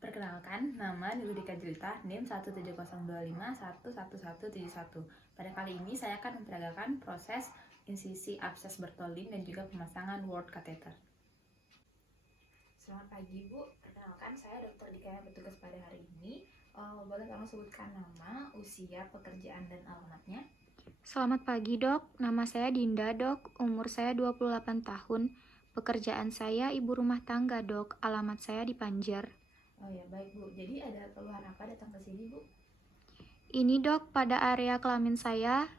Perkenalkan, nama Nurika Jelita, NIM 17025111171. Pada kali ini saya akan memperagakan proses insisi abses Bartholin dan juga pemasangan word catheter. Selamat pagi Bu, perkenalkan saya Dr. Dika yang bertugas pada hari ini. Boleh tolong sebutkan nama, usia, pekerjaan, dan alamatnya? Selamat pagi dok, nama saya Dinda dok, umur saya 28 tahun, pekerjaan saya ibu rumah tangga dok, alamat saya di Panjer. Oh ya, baik Bu. Jadi ada keluhan apa datang ke sini Bu? Ini dok, pada area kelamin saya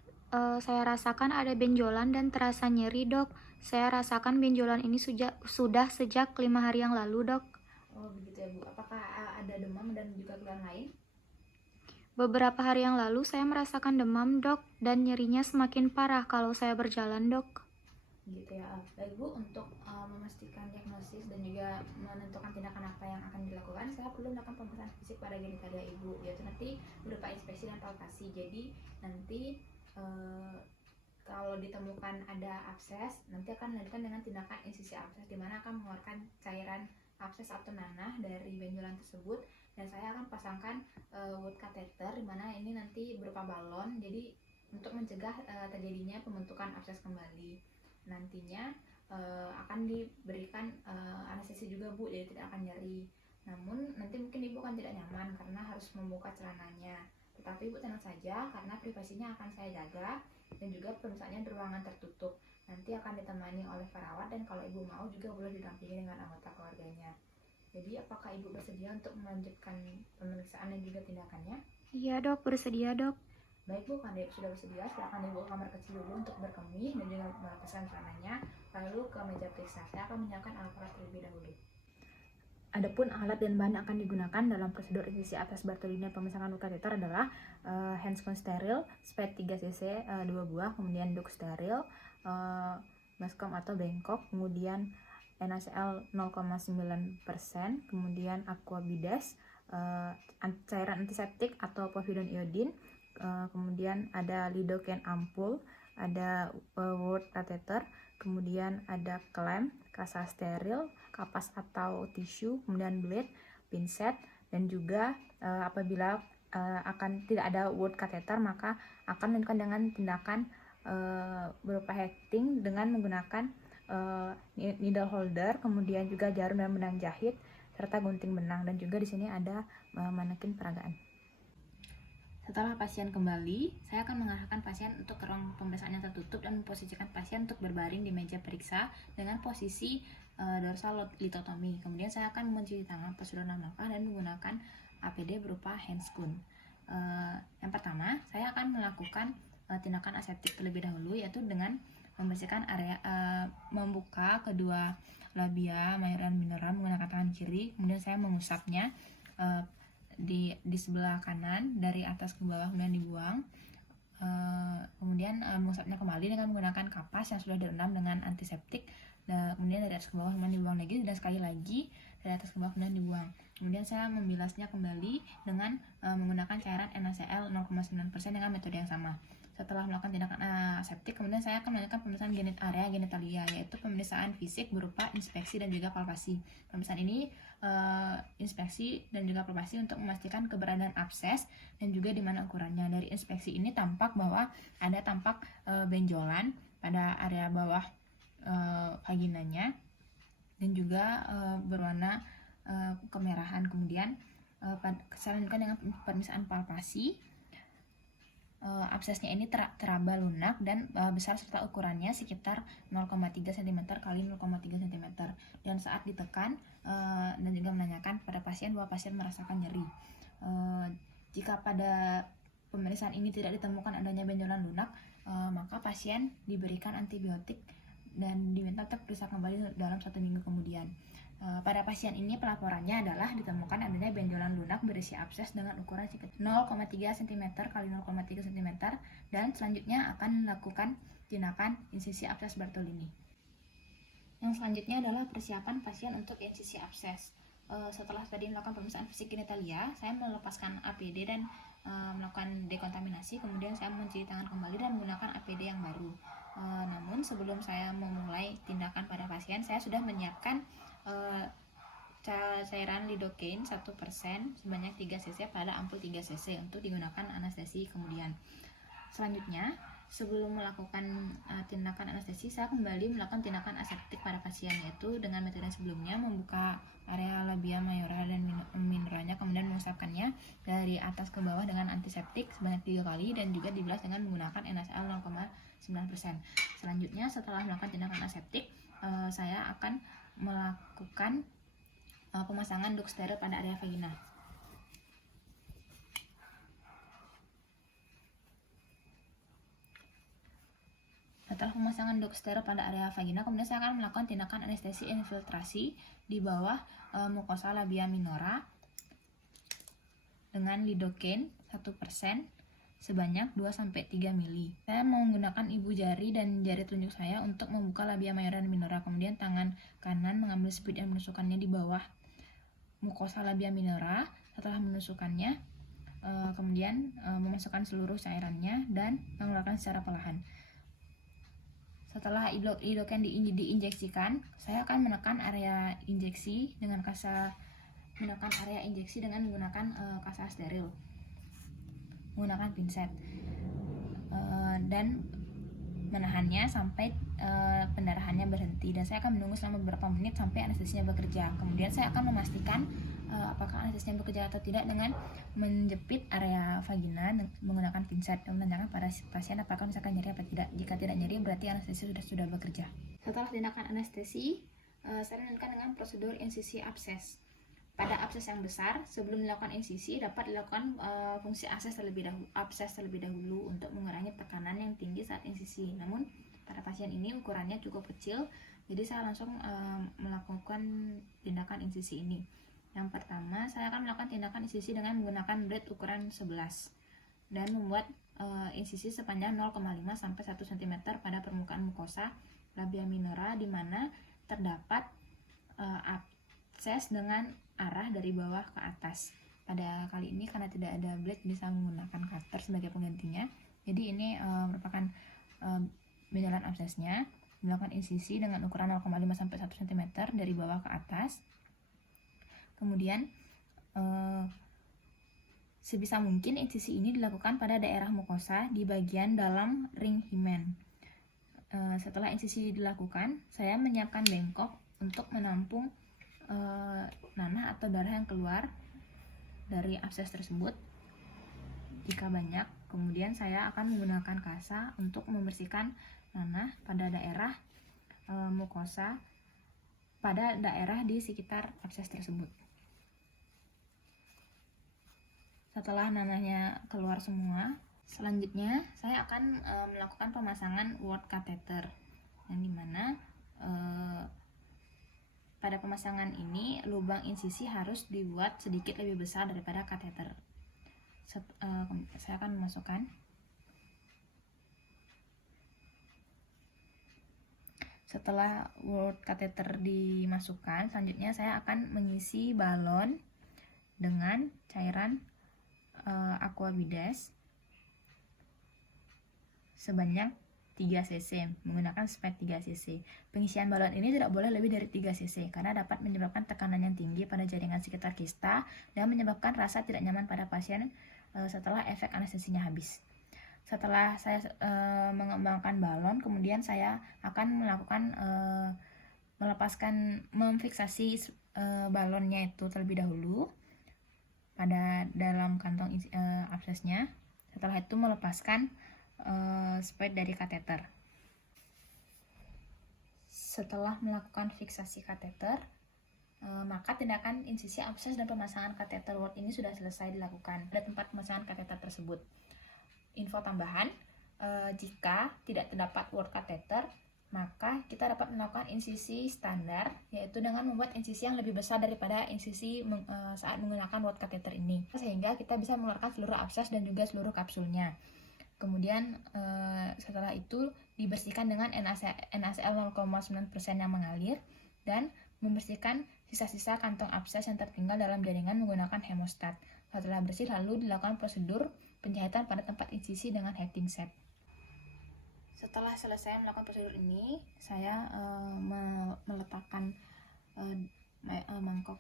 rasakan ada benjolan dan terasa nyeri dok. Saya rasakan benjolan ini sudah sejak 5 hari yang lalu dok. Oh begitu ya Bu. Apakah ada demam dan juga keluhan lain? Beberapa hari yang lalu saya merasakan demam dok dan nyerinya semakin parah kalau saya berjalan dok. Gitu ya. Baik Bu, untuk memastikan diagnosis dan juga menentukan tindakan apa yang akan dilakukan, saya perlu melakukan pemeriksaan fisik pada genitalia Ibu, yaitu nanti berupa inspeksi dan palpasi. Jadi nanti kalau ditemukan ada abses, nanti akan dilanjutkan dengan tindakan insisi abses, di mana akan mengeluarkan cairan abses atau nanah dari benjolan tersebut, dan saya akan pasangkan word catheter, di mana ini nanti berupa balon, jadi untuk mencegah terjadinya pembentukan abses kembali. Nantinya akan diberikan anestesi juga Bu, jadi tidak akan nyeri. Namun nanti mungkin Ibu akan tidak nyaman karena harus membuka celananya. Tetapi Ibu tenang saja karena privasinya akan saya jaga, dan juga pemeriksaannya di ruangan tertutup. Nanti akan ditemani oleh perawat, dan kalau Ibu mau juga boleh didampingi dengan anggota keluarganya. Jadi apakah Ibu bersedia untuk melanjutkan pemeriksaan dan juga tindakannya? Iya dok, bersedia dok. Baik Bu, kalau sudah bersedia, silakan Ibu ke kamar kecil dulu untuk berkemih dan juga melepaskan celananya, lalu ke meja periksa. Saya akan menyiapkan alat-alat terlebih dahulu. Adapun alat dan bahan yang akan digunakan dalam prosedur insisi abses Bartholin dan pemasangan word catheter adalah handscone steril, spade 3 cc 2 buah, kemudian duk steril, baskom atau bengkok, kemudian NaCl 0,9%, kemudian aqua bidas, cairan antiseptik atau povidone iodine, kemudian ada lidocaine ampul, ada word catheter, kemudian ada klem, kasa steril, kapas atau tisu, kemudian blade, pinset, dan juga apabila akan tidak ada word catheter, maka akan dilakukan dengan tindakan berupa heading dengan menggunakan needle holder, kemudian juga jarum dan benang jahit, serta gunting benang, dan juga di sini ada manekin peragaan. Setelah pasien kembali, saya akan mengarahkan pasien untuk ke ruang pemeriksaan yang tertutup dan memposisikan pasien untuk berbaring di meja periksa dengan posisi dorsal litotomi. Kemudian saya akan mencuci tangan prosedur nafkah dan menggunakan APD berupa handscone. Yang pertama, saya akan melakukan tindakan aseptik terlebih dahulu, yaitu dengan membersihkan area, membuka kedua labia major dan minor menggunakan tangan kiri. Kemudian saya mengusapnya di sebelah kanan dari atas ke bawah, kemudian dibuang. Kemudian mengusapnya kembali dengan menggunakan kapas yang sudah direndam dengan antiseptik. Kemudian dari atas ke bawah kemudian dibuang lagi, dan sekali lagi dari atas ke bawah kemudian dibuang. Kemudian saya membilasnya kembali dengan menggunakan cairan NaCl 0,9% dengan metode yang sama. Setelah melakukan tindakan aseptik, kemudian saya akan melakukan pemeriksaan area genitalia, yaitu pemeriksaan fisik berupa inspeksi dan juga palpasi. Pemeriksaan ini inspeksi dan juga palpasi untuk memastikan keberadaan abses dan juga di mana ukurannya. Dari inspeksi ini tampak bahwa ada benjolan pada area bawah vaginanya dan juga berwarna kemerahan. Kemudian saya lanjutkan dengan pemeriksaan palpasi. Absesnya ini teraba lunak dan besar serta ukurannya sekitar 0,3 cm kali 0,3 cm, dan saat ditekan dan juga menanyakan pada pasien bahwa pasien merasakan nyeri. Jika pada pemeriksaan ini tidak ditemukan adanya benjolan lunak, maka pasien diberikan antibiotik dan diminta untuk periksa kembali dalam 1 minggu kemudian. Pada pasien ini pelaporannya adalah ditemukan adanya benjolan lunak berisi abses dengan ukuran 0,3 cm kali 0,3 cm, dan selanjutnya akan melakukan tindakan insisi abses Bartholin. Yang selanjutnya adalah persiapan pasien untuk insisi abses. Setelah tadi melakukan pemeriksaan fisik genitalia, saya melepaskan APD dan melakukan dekontaminasi, kemudian saya mencuci tangan kembali dan menggunakan APD yang baru. Namun sebelum saya memulai tindakan pada pasien, saya sudah menyiapkan cairan lidocaine 1% sebanyak 3 cc pada ampul 3 cc untuk digunakan anestesi kemudian. Selanjutnya, sebelum melakukan tindakan anestesi, saya kembali melakukan tindakan aseptik pada pasien, yaitu dengan metode sebelumnya membuka area labia mayora dan minoranya, kemudian mengusapkannya dari atas ke bawah dengan antiseptik sebanyak 3 kali dan juga dibilas dengan menggunakan NaCl 0,9%. Selanjutnya, setelah melakukan tindakan aseptik, saya akan melakukan pemasangan dok steril pada area vagina. Setelah pemasangan dok steril pada area vagina, kemudian saya akan melakukan tindakan anestesi infiltrasi di bawah mukosa labia minora dengan lidocaine 1% sebanyak 2-3 mili. Saya menggunakan ibu jari dan jari telunjuk saya untuk membuka labia mayora dan minora, kemudian tangan kanan mengambil sprit dan menusukkannya di bawah mukosa labia minora. Setelah menusukkannya, kemudian memasukkan seluruh cairannya dan mengeluarkan secara perlahan. Setelah lidocaine diinjeksikan, saya akan menekan area injeksi dengan kasa menggunakan kasa steril, menggunakan pinset, dan menahannya sampai pendarahannya berhenti, dan saya akan menunggu selama beberapa menit sampai anestesinya bekerja. Kemudian saya akan memastikan apakah anestesinya bekerja atau tidak dengan menjepit area vagina menggunakan pinset dan menanyakan pada pasien apakah misalkan nyeri apa tidak. Jika tidak nyeri, berarti anestesi sudah bekerja. Setelah tindakan anestesi, saya lanjutkan dengan prosedur insisi abses. Pada abses yang besar, sebelum dilakukan insisi dapat dilakukan fungsi abses terlebih dahulu untuk mengurangi tekanan yang tinggi saat insisi. Namun pada pasien ini ukurannya cukup kecil, jadi saya langsung melakukan tindakan insisi ini. Yang pertama, saya akan melakukan tindakan insisi dengan menggunakan blade ukuran 11 dan membuat insisi sepanjang 0,5 sampai 1 cm pada permukaan mukosa labia minora di mana terdapat abses dengan arah dari bawah ke atas. Pada kali ini karena tidak ada blade, bisa menggunakan cutter sebagai penggantinya. Jadi ini merupakan benjolan absesnya. Melakukan insisi dengan ukuran 0,5 sampai 1 cm dari bawah ke atas. Kemudian sebisa mungkin insisi ini dilakukan pada daerah mukosa di bagian dalam ring himen. Setelah insisi dilakukan, saya menyiapkan bengkok untuk menampung nanah atau darah yang keluar dari abses tersebut jika banyak. Kemudian saya akan menggunakan kasa untuk membersihkan nanah pada daerah mukosa pada daerah di sekitar abses tersebut. Setelah nanahnya keluar semua, selanjutnya saya akan melakukan pemasangan word catheter, yang dimana pada pemasangan ini lubang insisi harus dibuat sedikit lebih besar daripada kateter. Saya akan memasukkan. Setelah word catheter dimasukkan, selanjutnya saya akan mengisi balon dengan cairan aquabides sebanyak 3 cc menggunakan spet 3 cc. Pengisian balon ini tidak boleh lebih dari 3 cc karena dapat menyebabkan tekanan yang tinggi pada jaringan sekitar kista dan menyebabkan rasa tidak nyaman pada pasien setelah efek anestesinya habis. Setelah saya mengembangkan balon, kemudian saya akan melakukan memfiksasi balonnya itu terlebih dahulu pada dalam kantong absesnya. Setelah itu melepaskan spet dari kateter. Setelah melakukan fiksasi kateter, maka tindakan insisi abses dan pemasangan kateter word ini sudah selesai dilakukan pada tempat pemasangan kateter tersebut. Info tambahan, jika tidak terdapat word kateter, maka kita dapat melakukan insisi standar, yaitu dengan membuat insisi yang lebih besar daripada insisi saat menggunakan word catheter ini, sehingga kita bisa mengeluarkan seluruh abses dan juga seluruh kapsulnya. Kemudian setelah itu dibersihkan dengan NaCl 0,9% yang mengalir dan membersihkan sisa-sisa kantong abses yang tertinggal dalam jaringan menggunakan hemostat. Setelah bersih, lalu dilakukan prosedur penjahitan pada tempat insisi dengan heating set. Setelah selesai melakukan prosedur ini, saya meletakkan mangkok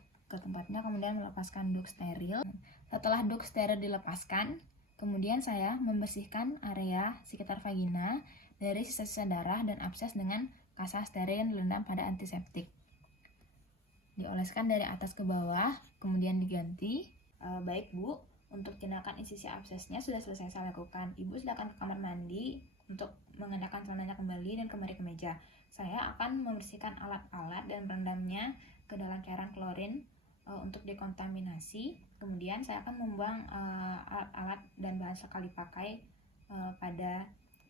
saya melepaskan duk steril. Setelah duk steril dilepaskan, kemudian saya membersihkan area sekitar vagina dari sisa-sisa darah dan abses dengan kasa steril yang direndam pada antiseptik. Dioleskan dari atas ke bawah, kemudian diganti. Baik Bu, untuk tindakan insisi absesnya sudah selesai saya lakukan. Ibu silakan ke kamar mandi untuk mengenakan celananya kembali dan kembali ke meja. Saya akan membersihkan alat-alat dan merendamnya ke dalam cairan klorin untuk dekontaminasi. Kemudian saya akan membuang alat-alat dan bahan sekali pakai pada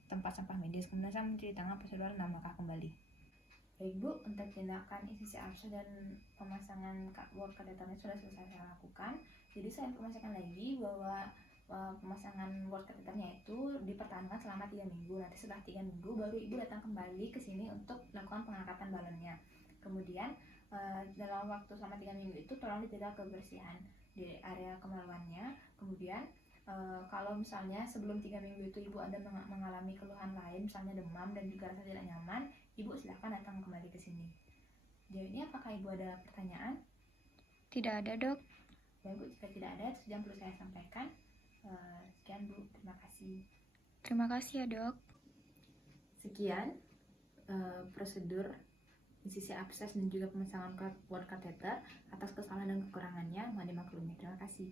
tempat sampah medis. Kemudian saya mencuci tangan prosedur 6 langkah kembali. Baik Bu, untuk tindakan insisi abses dan pemasangan word catheternya sudah selesai saya lakukan. Jadi saya informasikan lagi bahwa pemasangan word catheternya itu dipertahankan selama 3 minggu. Nanti setelah 3 minggu baru Ibu datang kembali ke sini untuk melakukan pengangkatan balonnya. Kemudian dalam waktu selama 3 minggu itu tolong dijaga kebersihan di area kemaluannya. Kemudian kalau misalnya sebelum 3 minggu itu Ibu ada mengalami keluhan lain, misalnya demam dan juga rasa tidak nyaman, Ibu silahkan datang kembali ke sini. Jadi ini apakah Ibu ada pertanyaan? Tidak ada, Dok. Baik Bu, jika tidak ada, itu yang perlu saya sampaikan. Sekian Bu, terima kasih. Terima kasih ya, Dok. Sekian prosedur insisi abses dan juga pemasangan word catheter. Atas kesalahan dan kekurangannya mohon dimaklumi. Terima kasih.